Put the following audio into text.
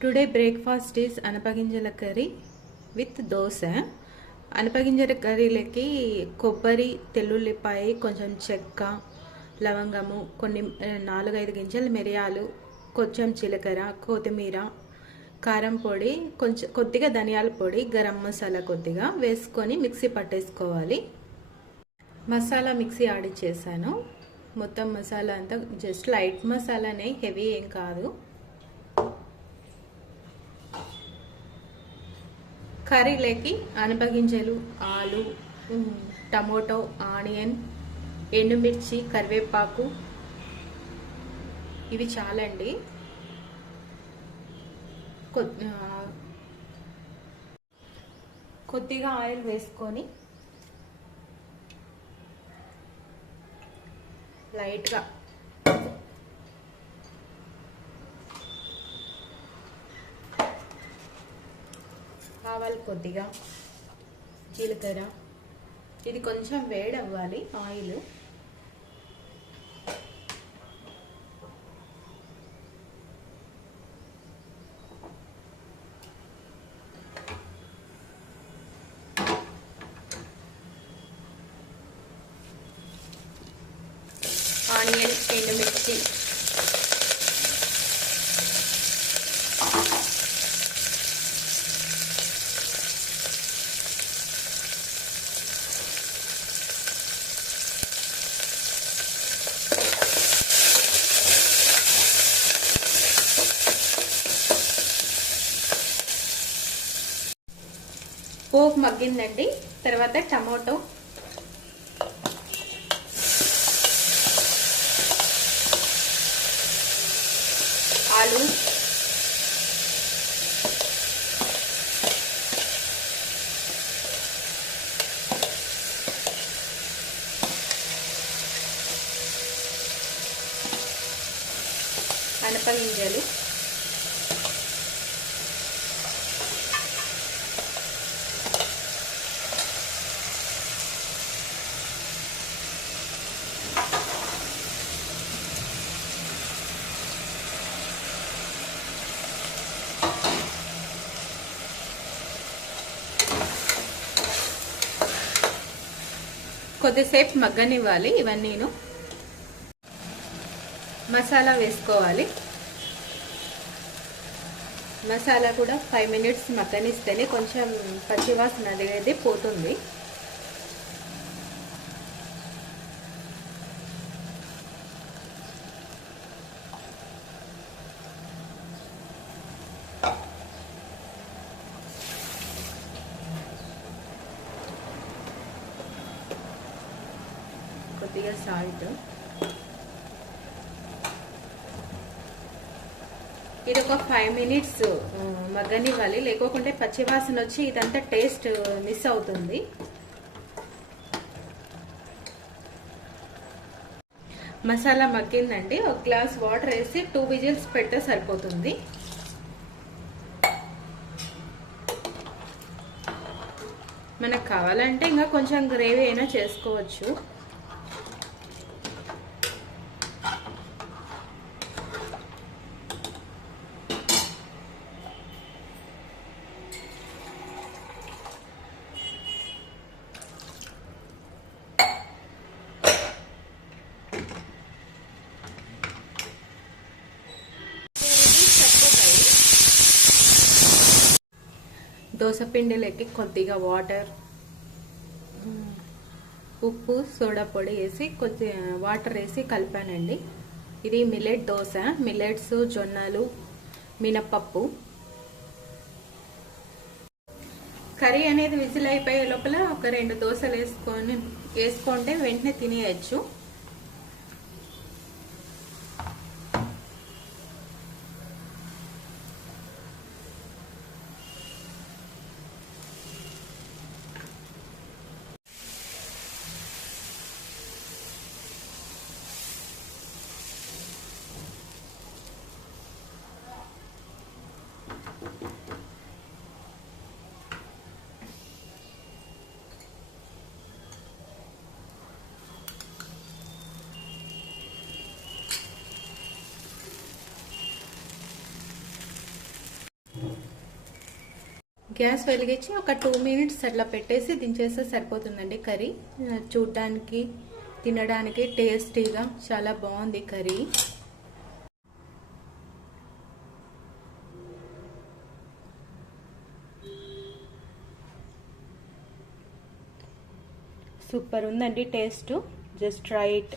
Today breakfast is అనపగింజల curry with dosa. అనపగింజల కర్రీలకి కొబ్బరి, తెల్లుల్లిపాయ, కొంచెం చెక్క, లవంగము, కొన్ని 4-5 గింజలు మిరియాలు, కొంచెం జీలకర్ర, కొత్తిమీర, కారం పొడి, కొద్దిగా ధనియాల పొడి, గరం మసాలా కొద్దిగా వేసుకొని మిక్సీ పట్టేసుకోవాలి. మసాలా మిక్సీ ఆడిచ్చేసాను. మొత్తం మసాలా అంతా జస్ట్ లైట్ మసాలానే, హెవీ ఏం కాదు. కర్రీలోకి అనపగింజలు, ఆలు, టమోటో, ఆనియన్, ఎండుమిర్చి, కరివేపాకు ఇవి చాలండి. కొద్దిగా ఆయిల్ వేసుకొని లైట్గా ఆవాలు, కొద్దిగా జీలకర్ర, ఇది కొంచెం వేడి అవ్వాలి ఆయిల్. ఆనియన్, ఎండుమిర్చి, పోపు మగ్గిందండి. తర్వాత టమాటో, ఆలు, అనపగింజలు, కొద్దిసేపు మగ్గనివ్వాలి. ఇవన్నీను మసాలా వేసుకోవాలి. మసాలా కూడా 5 మినిట్స్ మగ్గనిస్తేనే కొంచెం పచ్చివాసన అనేది పోతుంది. కొద్దిగా సాల్ట్, ఇది ఒక 5 మినిట్స్ మగ్గనివ్వాలి, లేకోకుంటే పచ్చివాసన వచ్చి ఇదంతా టేస్ట్ మిస్ అవుతుంది. మసాలా మగ్గిందండి. ఒక గ్లాస్ వాటర్ వేసి 2 విజిల్స్ పెడితే సరిపోతుంది. మనకు కావాలంటే ఇంకా కొంచెం గ్రేవీ అయినా చేసుకోవచ్చు. దోసపిండిలోకి కొద్దిగా వాటర్, ఉప్పు, సోడా పొడి వేసి కొద్ది వాటర్ వేసి కలిపానండి. ఇది మిల్లెట్ దోశ. మిల్లెట్స్, జొన్నలు, మినపప్పు. కర్రీ అనేది విజిల్ అయిపోయే లోపల ఒక 2 దోశలు వేసుకుంటే వెంటనే తినేయచ్చు. గ్యాస్ వెలిగించి ఒక 2 మినిట్స్ అట్లా పెట్టేసి దించేస్తే సరిపోతుందండి కర్రీ. చూడ్డానికి తినడానికి టేస్టీగా చాలా బాగుంది కర్రీ. సూపర్ ఉందండి టేస్ట్. Just try it.